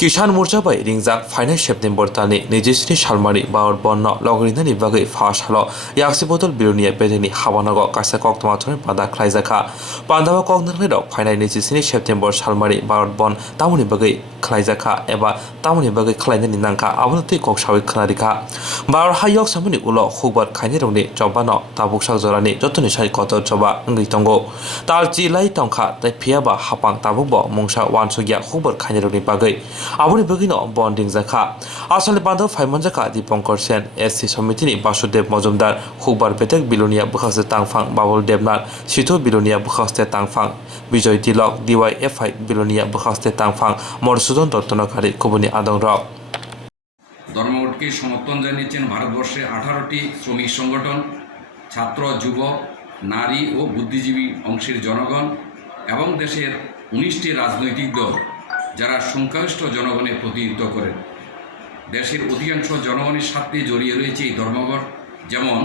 किसान मोर्चा bai ringjak final September तानि 23 सालमानि बावर बन्न लगरिनानि बागै फासाल याक्सि बदल बिरुनिया बेदेनि हाबानाग कासा कक्तमाथनि बादा ख्लाइजाखा बान्दावा कक्तननि रक फाइनाल 23 सेप्टेम्बर सालमानि बावर बन तामुनि बागै ख्लाइजाखा एबा तामुनि बागै ख्लाइनानि नांखा आबनति कक्सावि खनारिखा बावर हायक सामुनि उल खुबार खाइनि रंनि जबानो ताबुकसाक जरानि जतनि साइ कत जबा अंगि तंगो तालचि लाई तंखा ताइ फियाबा हापां ताबुकबो मुंसा वानसुगिया खुबार खाइनि रंनि बागै आबुनि बगिनो बन्डिं जाखा आसलनि बान्धव फाइमन जाखा दीपंकर सेन एससी समितिनि बासुदेव मजुमदार हुकबार बेटेक बिलुनिया बुखासे तांफां बाबुल देबनाथ सिथु बिलुनिया बुखास्ते तांफां विजय तिलक DYFI बिलुनिया बुखास्ते तांफां मधुसूदन दत्तनकारी कुबुनि आदं रक ধর্মঘটকে সমর্থন জানিয়েছেন ভারতবর্ষে 18টি শ্রমিক সংগঠন, ছাত্র, যুব, নারী ও বুদ্ধিজীবী অংশের জনগণ এবং দেশের 19টি রাজনৈতিক দল যারা সংখ্যাগরিষ্ঠ জনগণের প্রতিনিধিত্ব করেন। দেশের অধিকাংশ জনগণের সাথে জড়িয়ে রয়েছে এই ধর্মঘট, যেমন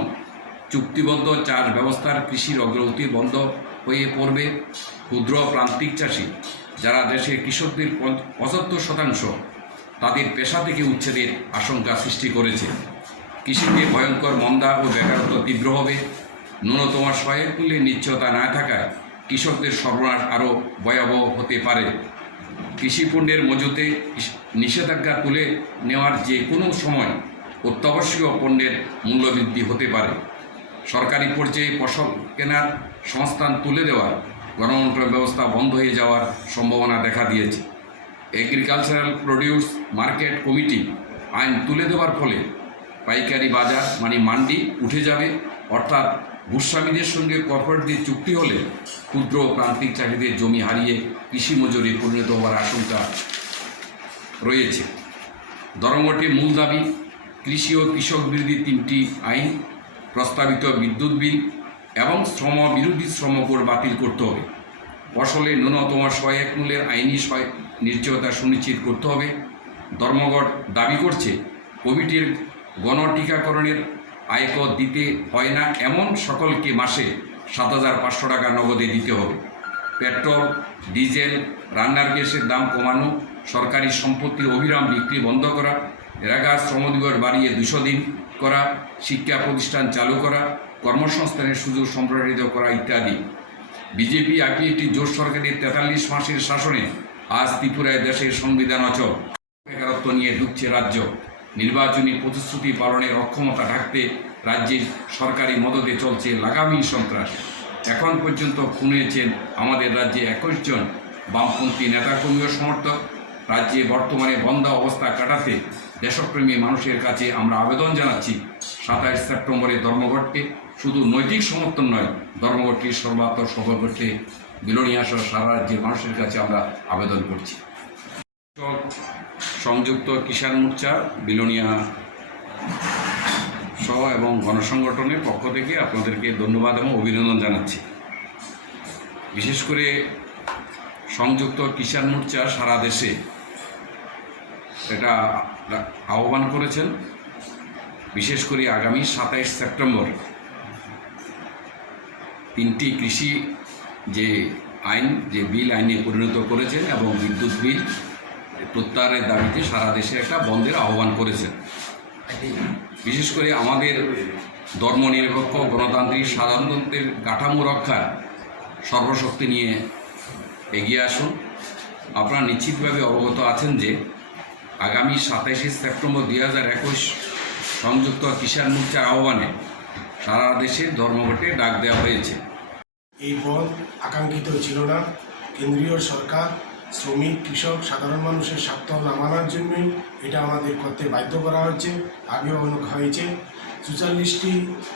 চুক্তিবদ্ধ চাষ ব্যবস্থার কৃষির অগ্রগতি বন্ধ হয়ে পড়বে, ক্ষুদ্র প্রান্তিক চাষি যারা দেশের কৃষকদের 75% তাদের পেশা থেকে উচ্ছেদের আশঙ্কা সৃষ্টি করেছে। কৃষিতে ভয়ঙ্কর মন্দা ও বেকারত্ব তীব্র হবে। ন্যূনতম সহায়ক মূল্যের নিশ্চয়তা না থাকায় কৃষকদের সর্বনাশ আরও ভয়াবহ হতে পারে। কৃষি পণ্যের মজুতে নিষেধাজ্ঞা তুলে নেওয়ার যে কোনো সময় অত্যাবশ্যকীয় পণ্যের মূল্যবৃদ্ধি হতে পারে। সরকারি পর্যায়ে ফসল কেনার সংস্থান তুলে দেওয়ার গণবন্টন ব্যবস্থা বন্ধ হয়ে যাওয়ার সম্ভাবনা দেখা দিয়েছে। এগ্রিকালচারাল প্রডিউস মার্কেট কমিটি আইন তুলে দেওয়ার ফলে পাইকারি বাজার মানে মান্ডি উঠে যাবে, অর্থাৎ ভূস্বামীদের সঙ্গে কর্পোরেটদের চুক্তি হলে ক্ষুদ্র প্রান্তিক চাষিদের জমি হারিয়ে কৃষি মজুরি পরিণত হওয়ার আশঙ্কা রয়েছে। ধর্মঘটের মূল দাবি কৃষি ও কৃষক বিরোধী 3টি আইন, প্রস্তাবিত বিদ্যুৎ বিল এবং শ্রম বিরোধী শ্রম কোড বাতিল করতে হবে। ফসলের ন্যূনতম সহায়ক মূল্যের আইনি নিশ্চয়তা সুনিশ্চিত করতে হবে। ধর্মঘট দাবি করছে কোভিডের গণটিকাকরণের আয়কর দিতে হয় না এমন সকলকে মাসে 7,500 টাকা নগদে দিতে হবে। পেট্রোল, ডিজেল, রান্নার গ্যাসের দাম কমানো, সরকারি সম্পত্তির অবিরাম বিক্রি বন্ধ করা, এলাকার শ্রমদিবস বাড়িয়ে 200 দিন করা, শিক্ষা প্রতিষ্ঠান চালু করা, কর্মসংস্থানের সুযোগ সম্প্রসারিত করা ইত্যাদি। বিজেপি আইপিএফটি জোট সরকারের 43 মাসের শাসনে আজ ত্রিপুরায় দেশের সংবিধান অচল। বেকারত্ব নিয়ে ডুবছে রাজ্য। নির্বাচনী প্রতিশ্রুতি পালনের অক্ষমতা ঢাকতে রাজ্যের সরকারি মদদে চলছে লাগামী সন্ত্রাস। এখন পর্যন্ত খুন হয়েছেন আমাদের রাজ্যে 21 জন বামপন্থী নেতাকর্মী ও সমর্থক। রাজ্যে বর্তমানে বন্ধা অবস্থা কাটাতে দেশপ্রেমী মানুষের কাছে আমরা আবেদন জানাচ্ছি 27 সেপ্টেম্বরের ধর্মঘটকে শুধু নৈতিক সমর্থন নয়, ধর্মঘটকে সর্বাত্মক সফল করতে বিলোনিয়া সহ সারা রাজ্যের মানুষের কাছে আমরা আবেদন করছি। সংযুক্ত কিষাণ মোর্চা বিলোনিয়া সহ এবং গণসংগঠনের পক্ষ থেকে আপনাদেরকে ধন্যবাদ এবং অভিনন্দন জানাচ্ছি। বিশেষ করে সংযুক্ত কিষাণ মোর্চা সারা দেশে এটা আহ্বান করেছেন, বিশেষ করে আগামী 27 সেপ্টেম্বর 3টি কৃষি যে আইন, যে বিল আইনে পরিণত করেছেন এবং বিদ্যুৎ বিল প্রত্যাহারের দাবিতে সারা দেশে একটা বন্ধের আহ্বান করেছেন। বিশেষ করে আমাদের ধর্মনিরপেক্ষ গণতান্ত্রিক সাধারণতন্ত্রের কাঠামো রক্ষার সর্বশক্তি নিয়ে এগিয়ে আসুন। আপনারা নিশ্চিতভাবে অবগত আছেন যে আগামী 27 সেপ্টেম্বর 2021 সংযুক্ত কিষাণ মোর্চার আহ্বানে সারা দেশে ধর্মঘটে ডাক দেওয়া হয়েছে। এই বন্ধ আকাঙ্ক্ষিত ছিল না। কেন্দ্রীয় সরকার শ্রমিক, কৃষক, সাধারণ মানুষের স্বার্থ না মানার জন্যই এটা আমাদের করতে বাধ্য করা হচ্ছে। আগেও অনেক হয়েছে। 44টি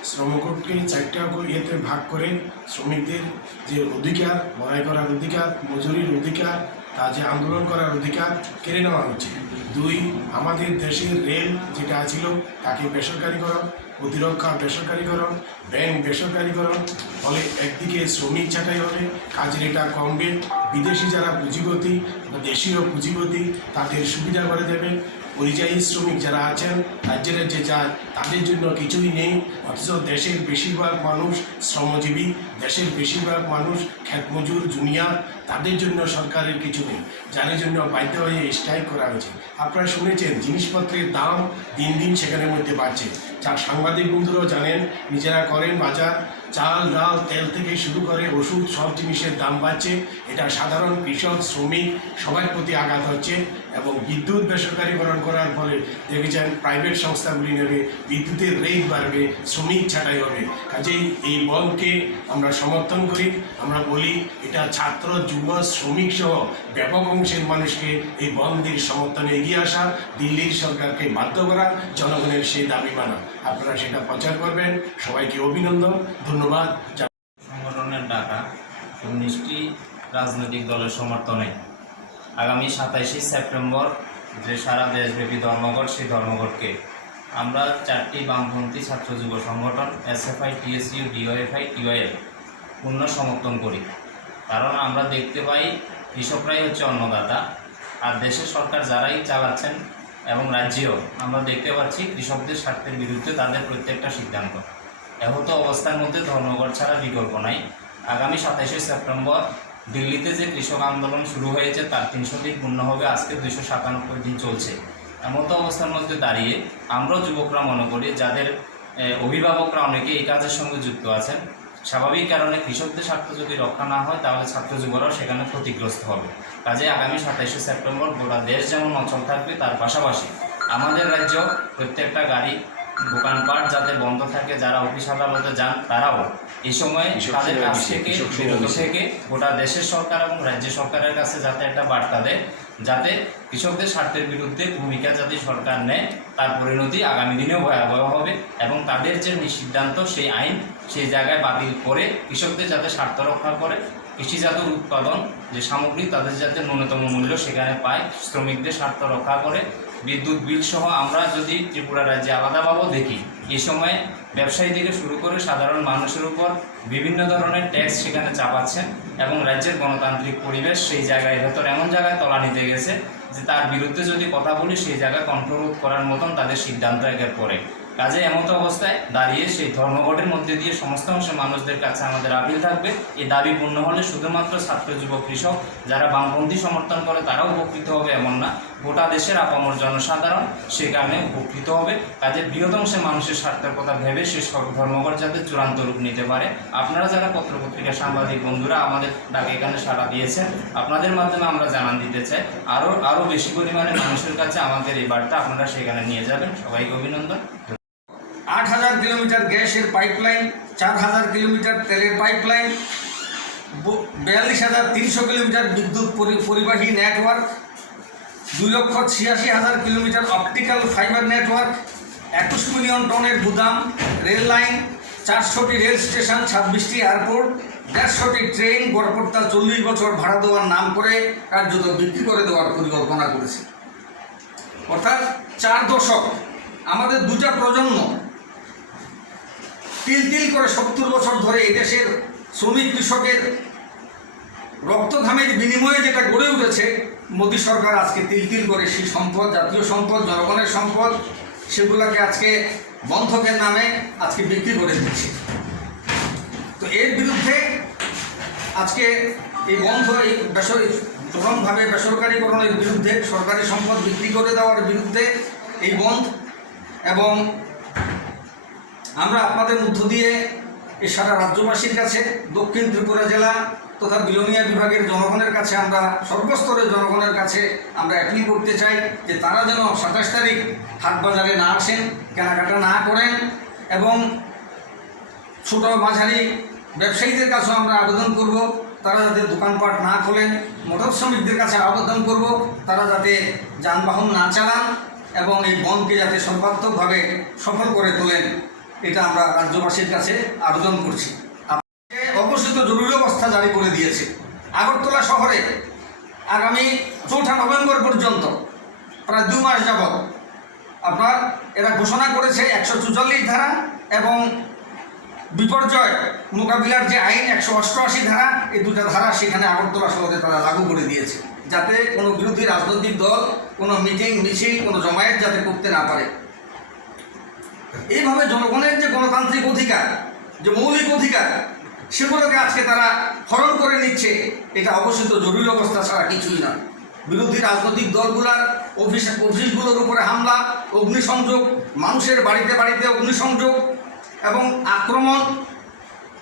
শ্রমকোডকে 4টা ইয়েতে ভাগ করে শ্রমিকদের যে অধিকার, লড়াই করার অধিকার, মজুরির অধিকার, তা যে আন্দোলন করার অধিকার কেড়ে নেওয়া হচ্ছে। 2, আমাদের দেশের রেল যেটা ছিল তাকে বেসরকারিকরণ, প্রতিরক্ষা বেসরকারিকরণ, ব্যাংক বেসরকারিকরণ। ফলে একদিকে শ্রমিক ছাঁটাই হবে, কাজের এটা কমবে, বিদেশি যারা পুঁজিপতি বা দেশীয় পুঁজিপতি তাদের সুবিধা করে দেবে। পরিযায়ী শ্রমিক যারা আছেন রাজ্যে রাজ্যে যায় তাদের জন্য কিছুই নেই, অথচ দেশের বেশিরভাগ মানুষ শ্রমজীবী, দেশের বেশিরভাগ মানুষ ক্ষেতমজুর জুনিয়র, তাদের জন্য সরকারের কিছু নেই, যার জন্য বাধ্য হয়ে স্ট্রাইক করা হয়েছে। আপনারা শুনেছেন জিনিসপত্রের দাম দিন দিন সেখানের মধ্যে বাড়ছে, যা সাংবাদিক বন্ধুরাও জানেন, নিজেরা করেন বাজার, চাল ডাল তেল থেকে শুরু করে ওষুধ সব জিনিসের দাম বাড়ছে। এটা সাধারণ কৃষক শ্রমিক সবার প্রতি আঘাত হচ্ছে এবং বিদ্যুৎ বেসরকারীকরণ করার ফলে দেখেছেন প্রাইভেট সংস্থাগুলি নেবে, বিদ্যুতের রেট বাড়বে, শ্রমিক ছাঁটাই হবে। কাজেই এই বন্ধকে আমরা সমর্থন করি। আমরা বলি এটা ছাত্র যুব শ্রমিক সহ ব্যাপক অংশের মানুষকে এই বন্ধের সমর্থনে এগিয়ে আসা, দিল্লির সরকারকে বাধ্য করা, জনগণের সেই দাবি মানা। আপনারা সেটা প্রচার করবেন। সবাইকে অভিনন্দন, ধন্যবাদ। সংগঠনের ডাকা 19টি রাজনৈতিক দলের সমর্থনে আগামী 27শে সেপ্টেম্বর যে সারা দেশব্যাপী ধর্মঘট, সেই ধর্মঘটকে আমরা 4টি বামপন্থী ছাত্র যুব সংগঠন SFI, TSU, DYFI, TYL পূর্ণ সমর্থন করি। কারণ আমরা দেখতে পাই কৃষকরাই হচ্ছে অন্নদাতা, আর দেশের সরকার যারাই চালাচ্ছেন এবং রাজ্যেও আমরা দেখতে পাচ্ছি কৃষকদের স্বার্থের বিরুদ্ধে তাদের প্রত্যেকটা সিদ্ধান্ত। এমতো অবস্থার মধ্যে ধর্মঘট ছাড়া বিকল্প নাই। আগামী 27শে সেপ্টেম্বর দিল্লিতে যে কৃষক আন্দোলন শুরু হয়েছে তার 300 দিন পূর্ণ হবে, আজকে 297 দিন চলছে। এমতো অবস্থার মধ্যে দাঁড়িয়ে আমরাও যুবকরা মনে করি, যাদের অভিভাবকরা অনেকে এই কাজের সঙ্গে যুক্ত আছেন, স্বাভাবিক কারণে কৃষকদের স্বার্থ যদি রক্ষা না হয় তাহলে ছাত্র যুবরাও সেখানে ক্ষতিগ্রস্ত হবে। কাজে আগামী 27শে সেপ্টেম্বর গোটা দেশ যেমন অচল থাকবে, তার পাশাপাশি আমাদের রাজ্য প্রত্যেকটা গাড়ি দোকানপাট যাতে বন্ধ থাকে, যারা অফিস আদালতে যান তারাও এই সময় তাদের কাছ থেকে বিরত থেকে গোটা দেশের সরকার এবং রাজ্য সরকারের কাছে যাতে একটা বার্তা দেয়, যাতে কৃষকদের স্বার্থের বিরুদ্ধে ভূমিকা যাতে সরকার নেয়, তার পরিণতি আগামী দিনেও ভয়াবহ হবে এবং তাদের যে সিদ্ধান্ত, সেই আইন সেই জায়গায় বাতিল করে কৃষকদের যাতে স্বার্থ রক্ষা করে, কৃষিজাত উৎপাদন যে সামগ্রী তাদের যাতে ন্যূনতম মূল্য সেখানে পায়, শ্রমিকদের স্বার্থ রক্ষা করে। বিদ্যুৎ বিল সহ আমরা যদি ত্রিপুরা রাজ্যে আলাদাভাবেও দেখি, এই সময় ব্যবসায়ী থেকে শুরু করে সাধারণ মানুষের উপর বিভিন্ন ধরনের ট্যাক্স সেখানে চাপাচ্ছেন এবং রাজ্যের গণতান্ত্রিক পরিবেশ সেই জায়গায় ভেতর এমন জায়গায় তলা নিতে গেছে যে তার বিরুদ্ধে যদি কথা বলি সেই জায়গায় কণ্ঠরোধ করার মতন তাদের সিদ্ধান্ত একের পরে। কাজে এমতো অবস্থায় দাঁড়িয়ে সেই ধর্মঘটের মধ্যে দিয়ে সমস্ত অংশের মানুষদের কাছে আমাদের আপিল থাকবে, এই দাবি পূর্ণ হলে শুধুমাত্র ছাত্র যুব কৃষক যারা বামপন্থী সমর্থন করে তারাও উপকৃত হবে এমন না, গোটা দেশের আপামর জনসাধারণ সে কারণে উপকৃত হবে। কাজে বৃহদংশের মানুষের স্বার্থের কথা ভেবে সে ধর্মঘট যাতে চূড়ান্ত রূপ নিতে পারে। আপনারা যারা পত্রপত্রিকা সাংবাদিক বন্ধুরা আমাদের ডাকে এখানে সাড়া দিয়েছেন, আপনাদের মাধ্যমে আমরা জানান দিতে চাই আরও বেশি পরিমাণে মানুষের কাছে আমাদের এই বার্তা আপনারা সেখানে নিয়ে যাবেন। সবাইকে অভিনন্দন। 8,000 কিলোমিটার গ্যাসের পাইপলাইন, 4,000 কিলোমিটার তেলের পাইপলাইন, 42,300 কিলোমিটার বিদ্যুৎ পরিবাহী network, 2,86,000 kilometre optical fibre network, 21 million টনের গুদাম, রেল লাইন, 400টি রেল স্টেশন, 26টি এয়ারপোর্ট, 150টি ট্রেন গড়পড়তা 40 বছর ভাড়া দেওয়ার নাম করে কার্যত বিক্রি করে দেওয়ার পরিকল্পনা করেছে। অর্থাৎ 4 দশক আমাদের দুটা প্রজন্ম তিল তিল করে 70 বছর ধরে এদেশের শ্রমিক কৃষকের রক্তঘামের বিনিময়ে যেটা গড়ে উঠেছে, মোদী সরকার আজকে তিল তিল করে সেই সম্পদ, জাতীয় সম্পদ, জনগণের সম্পদ, সেগুলোকে আজকে বন্ধকের নামে আজকে বিক্রি করে দিচ্ছে। তো এর বিরুদ্ধে আজকে এই বন্ধ, এই চরমভাবে বেসরকারীকরণের বিরুদ্ধে, সরকারি সম্পদ বিক্রি করে দেওয়ার বিরুদ্ধে এই বন্ধ। এবং আমরা আপনাদের মধ্য দিয়ে এই সারা রাজ্যবাসীর কাছে, দক্ষিণ ত্রিপুরা জেলা তথা বিলোনিয়া বিভাগের জনগণের কাছে, আমরা সর্বস্তরের জনগণের কাছে আমরা অ্যাপিল করতে চাই যে তারা যেন 27 তারিখ হাট বাজারে না আসেন, কেনাকাটা না করেন এবং ছোট মাঝারি ব্যবসায়ীদের কাছেও আমরা আবেদন করব তারা যাতে দোকানপাট না খোলেন। মোটর শ্রমিকদের কাছে আবেদন করব তারা যাতে যানবাহন না চালান এবং এই বন্ধকে যাতে সর্বাত্মকভাবে সফল করে তোলেন, এটা আমরা রাজ্যবাসীর কাছে আবেদন করছি। অঘোষিত জরুরি অবস্থা জারি করে দিয়েছে আগরতলা শহরে আগামী 4 নভেম্বর পর্যন্ত, প্রায় 2 মাস যাবৎ আপনার এরা ঘোষণা করেছে 144 ধারা এবং বিপর্যয় মোকাবিলার যে আইন 188 ধারা, এই দুটা ধারা সেখানে আগরতলা শহরে তারা লাগু করে দিয়েছে। যাতে কোনো বিরোধী রাজনৈতিক দল কোনো মিটিং মিছিল কোনো জমায়েত যাতে করতে না পারে। এইভাবে জনগণের যে গণতান্ত্রিক অধিকার, যে মৌলিক অধিকার, সেগুলোকে আজকে তারা হরণ করে নিচ্ছে। এটা অবশ্যই তো জরুরি অবস্থা ছাড়া কিছুই না। বিরোধী রাজনৈতিক দলগুলার অফিসগুলোর উপরে হামলা, অগ্নিসংযোগ, মানুষের বাড়িতে বাড়িতে অগ্নিসংযোগ এবং আক্রমণ,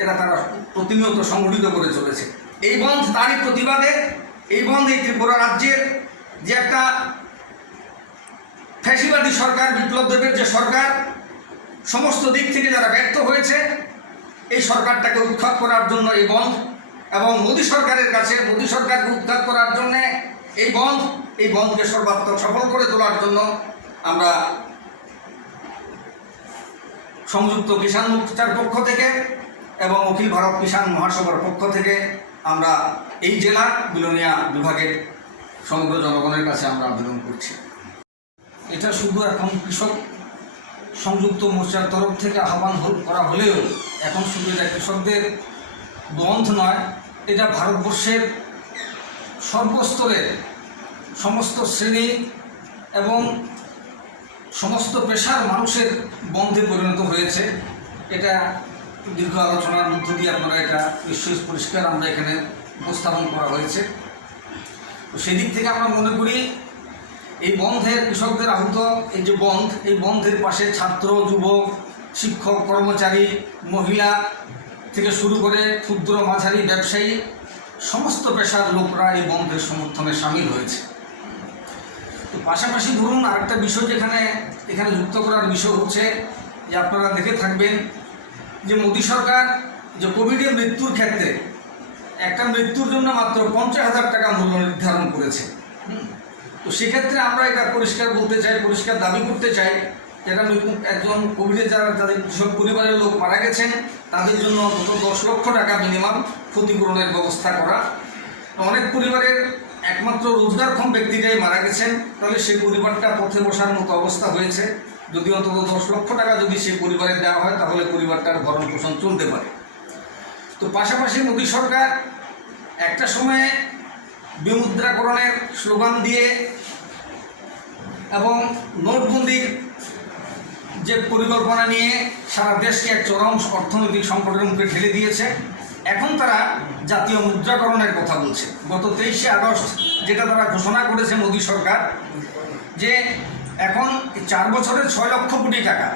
এটা তারা প্রতিনিয়ত সংগঠিত করে চলেছে। এই বন্ধ তারই প্রতিবাদে, এই বন্ধ এই ত্রিপুরা রাজ্যের যে একটা ফ্যাসিবাদী সরকার, বিপ্লব দেবের যে সরকার, সমস্ত দিক থেকে যারা ব্যর্থ হয়েছে, এই সরকারটাকে উৎখাত করার জন্য এই বন্ধ, এবং মোদী সরকারের কাছে মোদী সরকারকে উৎখাত করার জন্য এই বন্ধকে সর্বাত্মক সফল করে তোলার জন্য আমরা সংযুক্ত কিষাণ মোর্চার পক্ষ থেকে এবং অখিল ভারত কিষাণ মহাসভার পক্ষ থেকে আমরা এই জেলা বিলোনিয়া বিভাগের সমগ্র জনগণের কাছে আমরা আবেদন করছি। এটা শুধু এখন কৃষক সংযুক্ত মোর্চার তরফ থেকে আহ্বান করা হলেও এখন শুধু এটা কৃষকদের বন্ধ নয়, এটা ভারতবর্ষের সর্বস্তরের সমস্ত শ্রেণী এবং সমস্ত পেশার মানুষের বন্ধে পরিণত হয়েছে। এটা দীর্ঘ আলোচনার মধ্য দিয়ে আপনারা এটা নিশ্চয়ই পরিষ্কার আমরা এখানে উপস্থাপন করা হয়েছে। তো সেদিক থেকে আমরা মনে করি এই বন্ধের কৃষকদের আহত এই যে বন্ধ, এই বন্ধের পাশে ছাত্র, যুবক, শিক্ষক, কর্মচারী, মহিলা থেকে শুরু করে ক্ষুদ্র মাঝারি ব্যবসায়ী, সমস্ত পেশার লোকরা এই বন্ধের সমর্থনে সামিল হয়েছে। তো পাশাপাশি ধরুন আরেকটা বিষয় এখানে যুক্ত করার বিষয় হচ্ছে যে আপনারা দেখে থাকবেন যে মোদী সরকার যে কোভিডের মৃত্যুর ক্ষেত্রে একটা মৃত্যুর জন্য মাত্র 50,000 টাকা মূল্য নির্ধারণ করেছে। তো সেক্ষেত্রে আমরা এটা পরিষ্কার বলতে চাই, পরিষ্কার দাবি করতে চাই, যেটা একজন কোভিডে যারা তাদের কৃষক পরিবারের লোক মারা গেছেন তাদের জন্য অন্তত 10 লক্ষ টাকা মিনিমাম ক্ষতিপূরণের ব্যবস্থা করা। অনেক পরিবারের একমাত্র রোজগারক্ষম ব্যক্তিটাই মারা গেছেন, তাহলে সেই পরিবারটা পথে বসার মতো অবস্থা হয়েছে। যদি অন্তত 10 লক্ষ টাকা যদি সেই পরিবারে দেওয়া হয় তাহলে পরিবারটার ভরণ পোষণ চলতে পারে। তো পাশাপাশি মোদী সরকার একটা সময়ে বিমুদ্রাকরণের স্লোগান দিয়ে এবং নোটবন্দির যে পরিকল্পনা নিয়ে সারা দেশকে এক চরম অর্থনৈতিক সংকটের মুখে ঠেলে দিয়েছে। এখন তারা জাতীয় মুদ্রাকরণের কথা বলছে। গত 23শে আগস্ট যেটা তারা ঘোষণা করেছে মোদী সরকার, যে এখন 4 বছরের 6 লক্ষ কোটি টাকা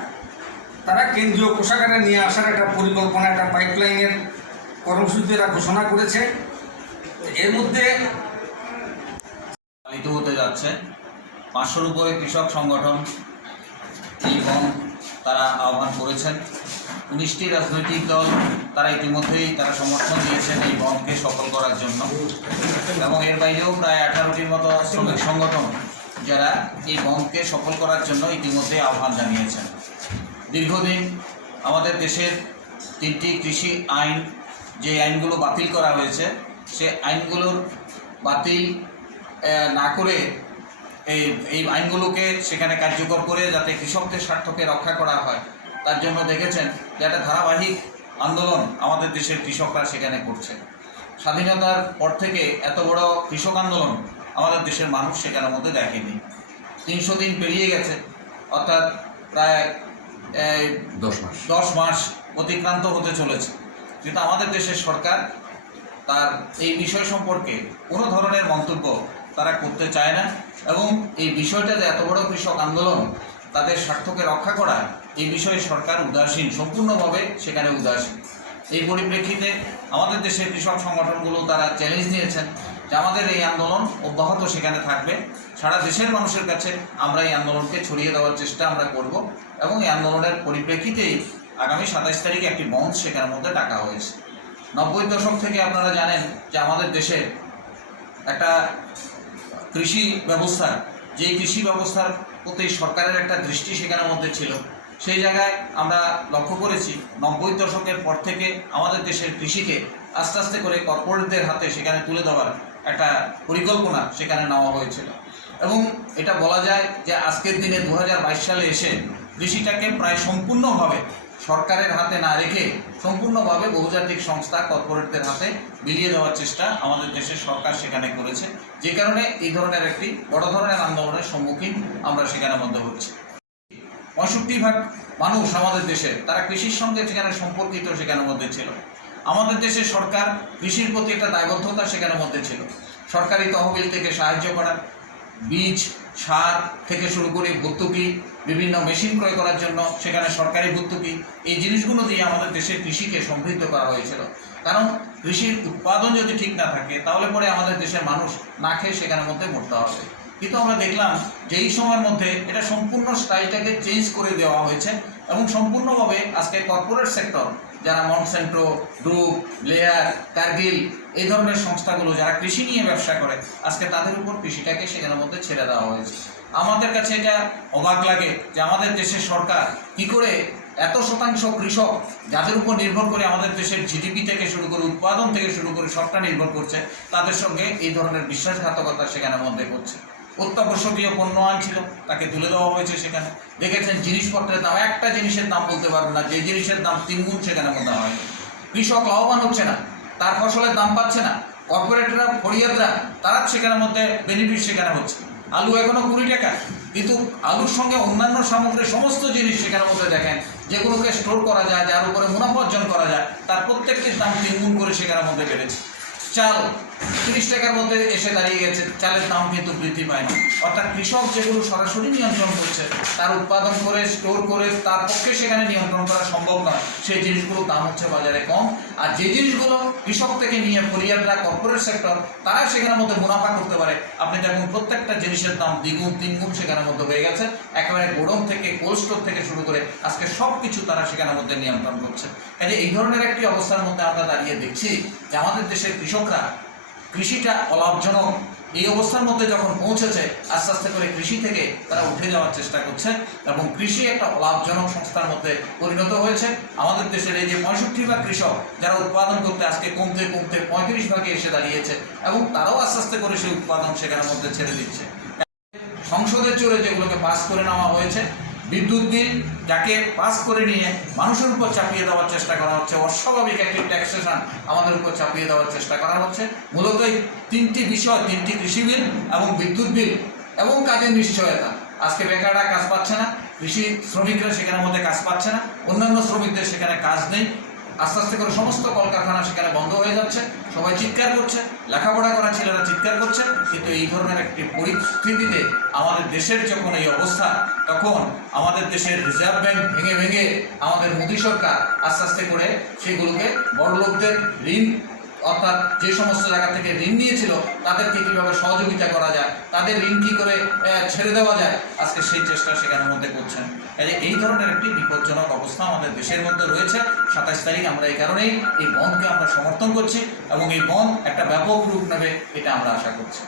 তারা কেন্দ্রীয় কোষাগারে নিয়ে আসার একটা পরিকল্পনা, একটা পাইপলাইনের কর্মসূচি এরা ঘোষণা করেছে। এর মধ্যে পালিত হতে যাচ্ছে 500-র উপরে কৃষক সংগঠন এবং তারা আহ্বান করেছেন। 19টি রাজনৈতিক দল তারা ইতিমধ্যেই তারা সমর্থন দিয়েছেন এই বন্ধকে সফল করার জন্য, এবং এর বাইরেও প্রায় 18টির মতো শ্রমিক সংগঠন যারা এই বন্ধকে সফল করার জন্য ইতিমধ্যে আহ্বান জানিয়েছেন। দীর্ঘদিন আমাদের দেশের 3টি কৃষি আইন, যে আইনগুলো বাতিল করা হয়েছে, সে আইনগুলোর বাতিল না করে এই আইনগুলোকে সেখানে কার্যকর করে যাতে কৃষকদের স্বার্থকে রক্ষা করা হয়, তার জন্য দেখেছেন যে একটা ধারাবাহিক আন্দোলন আমাদের দেশের কৃষকরা সেখানে করছে। স্বাধীনতার পর থেকে এত বড় কৃষক আন্দোলন আমাদের দেশের মানুষ সেখানের মধ্যে দেখেনি। 300 দিন পেরিয়ে গেছে, অর্থাৎ প্রায় 10 মাস অতিক্রান্ত হতে চলেছে, কিন্তু আমাদের দেশের সরকার তার এই বিষয় সম্পর্কে কোনো ধরনের মন্তব্য তারা করতে চায় না, এবং এই বিষয়টা যে এত বড় কৃষক আন্দোলন তাদের স্বার্থকে রক্ষা করা, এই বিষয়ে সরকার উদাসীন, সম্পূর্ণভাবে সেখানে উদাসীন। এই পরিপ্রেক্ষিতে আমাদের দেশের কৃষক সংগঠনগুলো তারা চ্যালেঞ্জ নিয়েছেন যে আমাদের এই আন্দোলন অব্যাহত সেখানে থাকবে। সারা দেশের মানুষের কাছে আমরা এই আন্দোলনকে ছড়িয়ে দেওয়ার চেষ্টা আমরা করব, এবং এই আন্দোলনের পরিপ্রেক্ষিতেই আগামী 27 তারিখে একটি বন্ধ সেখানের মধ্যে ডাকা হয়েছে। 90 দশক থেকে আপনারা জানেন যে আমাদের দেশের একটা কৃষি ব্যবস্থা, যেই কৃষি ব্যবস্থার প্রতি সরকারের একটা দৃষ্টি সেখানের মধ্যে ছিল, সেই জায়গায় আমরা লক্ষ্য করেছি 90 দশকের পর থেকে আমাদের দেশের কৃষিকে আস্তে আস্তে করে কর্পোরেটদের হাতে সেখানে তুলে দেওয়ার একটা পরিকল্পনা সেখানে নেওয়া হয়েছিল, এবং এটা বলা যায় যে আজকের দিনে 2022 সালে এসে কৃষিটাকে প্রায় সম্পূর্ণভাবে সরকারের হাতে না রেখে সম্পূর্ণভাবে বহুজাতিক সংস্থা কর্পোরেটদের হাতে বিলিয়ে দেওয়ার চেষ্টা আমাদের দেশের সরকার সেখানে করেছে, যে কারণে এই ধরনের একটি বড় ধরনের আন্দোলনের সম্মুখীন আমরা সেখানে মধ্যে হচ্ছি। 65% মানুষ আমাদের দেশে তারা কৃষির সঙ্গে সেখানে সম্পর্কিত সেখানে মধ্যে ছিল। আমাদের দেশের সরকার কৃষির প্রতি একটা দায়বদ্ধতা সেখানে মধ্যে ছিল। সরকারি তহবিল থেকে সাহায্য করা, বীজ সার থেকে শুরু করে ভর্তুকি, বিভিন্ন মেশিন ক্রয় করার জন্য সেখানে সরকারি ভর্তুকি, এই জিনিসগুলো দিয়ে আমাদের দেশের কৃষিকে সমৃদ্ধ করা হয়েছিল। কারণ কৃষির উৎপাদন যদি ঠিক না থাকে তাহলে পরে আমাদের দেশের মানুষ না খেয়ে সেখানের মধ্যে মরতে হবে। কিন্তু আমরা দেখলাম যে এই সময়ের মধ্যে এটা সম্পূর্ণ স্টাইলটাকে চেঞ্জ করে দেওয়া হয়েছে এবং সম্পূর্ণভাবে আজকে কর্পোরেট সেক্টর যারা মনসেন্টো, ড্রুপ, ব্লেয়ার, কার্গিল এই ধরনের সংস্থাগুলো যারা কৃষি নিয়ে ব্যবসা করে আজকে তাদের উপর কৃষিটাকে সেখানের মধ্যে ছেড়ে দেওয়া হয়েছে। আমাদের কাছে এটা অবাক লাগে যে আমাদের দেশের সরকার কি করে এত শতাংশ কৃষক যাদের উপর নির্ভর করে আমাদের দেশের জিডিপি থেকে শুরু করে উৎপাদন থেকে শুরু করে সবটা নির্ভর করছে, তাদের সঙ্গে এই ধরনের বিশ্বাসঘাতকতা সেখানের মধ্যে করছে। অত্যাবশ্যকীয় পণ্য আনছিল, তাকে তুলে দেওয়া হয়েছে। সেখানে দেখেছেন জিনিসপত্রের দাম, একটা জিনিসের দাম বলতে পারবেন না যে জিনিসের দাম 3 গুণ সেখানে মধ্যে হয়। কৃষক লাভবান হচ্ছে না, তার ফসলের দাম পাচ্ছে না, কর্পোরেটরা, ফরিয়াদরা তারা সেখানের মধ্যে বেনিফিট সেখানে হচ্ছে। আলু এখনো 20 টাকা, কিন্তু আলুর সঙ্গে অন্যান্য সামগ্রীর সমস্ত জিনিস সেখানের মধ্যে দেখেন যেগুলোকে স্টোর করা যায়, যার উপরে মুনাফা অর্জন করা যায়, তার প্রত্যেকটির দাম 3 গুণ করে সেখানের মধ্যে বেড়েছে। চাল 30 টাকার মধ্যে এসে দাঁড়িয়ে গেছে, চালের দাম কিন্তু বৃদ্ধি পায় না। অর্থাৎ কৃষক যেগুলো সরাসরি নিয়ন্ত্রণ করছে, তার উৎপাদন করে স্টোর করে তার পক্ষে সেখানে নিয়ন্ত্রণ করা সম্ভব নয়, সেই জিনিসগুলোর দাম হচ্ছে বাজারে কম। আর যে জিনিসগুলো কৃষক থেকে নিয়ে ফরিয়াদরা, কর্পোরেট সেক্টর তারা সেখানের মধ্যে মুনাফা করতে পারে, আপনি দেখুন প্রত্যেকটা জিনিসের দাম 2 গুণ 3 গুণ সেখানের মধ্যে হয়ে গেছে। একেবারে গোডাউন থেকে, কোল্ড স্টোর থেকে শুরু করে আজকে সব কিছু তারা সেখানের মধ্যে নিয়ন্ত্রণ করছে। কাজে এই ধরনের একটি অবস্থার মধ্যে আমরা দাঁড়িয়ে দেখছি যে আমাদের দেশের কৃষকরা কৃষিটা অলাভজনক এই অবস্থার মধ্যে যখন পৌঁছেছে, আস্তে আস্তে করে কৃষি থেকে তারা উঠে যাওয়ার চেষ্টা করছে এবং কৃষি একটা অলাভজনক সংস্থার মধ্যে পরিণত হয়েছে। আমাদের দেশের এই যে 65% কৃষক যারা উৎপাদন করতে আজকে কমতে কমতে 35% এসে দাঁড়িয়েছে এবং তারাও আস্তে আস্তে করে সেই উৎপাদন সেখানের মধ্যে ছেড়ে দিচ্ছে। সংসদের জোরে যেগুলোকে পাস করে নেওয়া হয়েছে, বিদ্যুৎ বিল যাকে পাস করে নিয়ে মানুষের উপর চাপিয়ে দেওয়ার চেষ্টা করা হচ্ছে, অস্বাভাবিক একটি ট্যাক্সেশন আমাদের উপর চাপিয়ে দেওয়ার চেষ্টা করা হচ্ছে। মূলত এই 3টি বিষয়, 3টি কৃষি বিল এবং বিদ্যুৎ বিল এবং কাজের নিশ্চয়তা, আজকে বেকাররা কাজ পাচ্ছে না, কৃষি শ্রমিকরা সেখানের মধ্যে কাজ পাচ্ছে না, অন্যান্য শ্রমিকদের সেখানে কাজ নেই। আস্তে আস্তে করে সমস্ত কলকারখানা সেখানে বন্ধ হয়ে যাচ্ছে, সবাই চিৎকার করছে, লেখাপড়া করা ছেলেরা চিৎকার করছে। কিন্তু এই ধরনের একটি পরিস্থিতিতে আমাদের দেশের যখন এই অবস্থা, তখন আমাদের দেশের রিজার্ভ ব্যাংক ভেঙে ভেঙে আমাদের মোদী সরকার আস্তে আস্তে করে সেগুলোকে বড়লোকদের ঋণ, অর্থাৎ যে সমস্ত জায়গা থেকে ঋণ নিয়েছিল তাদেরকে কীভাবে সহযোগিতা করা যায়, তাদের ঋণ কী করে ছেড়ে দেওয়া যায়, আজকে সেই চেষ্টা সেখানের মধ্যে করছেন। এই ধরনের একটি বিপজ্জনক অবস্থা আমাদের দেশের মধ্যে রয়েছে। 27 তারিখ আমরা এই কারণেই এই বন্ধকে আমরা সমর্থন করছি এবং এই বন্ধ একটা ব্যাপক রূপ নেবে এটা আমরা আশা করছি।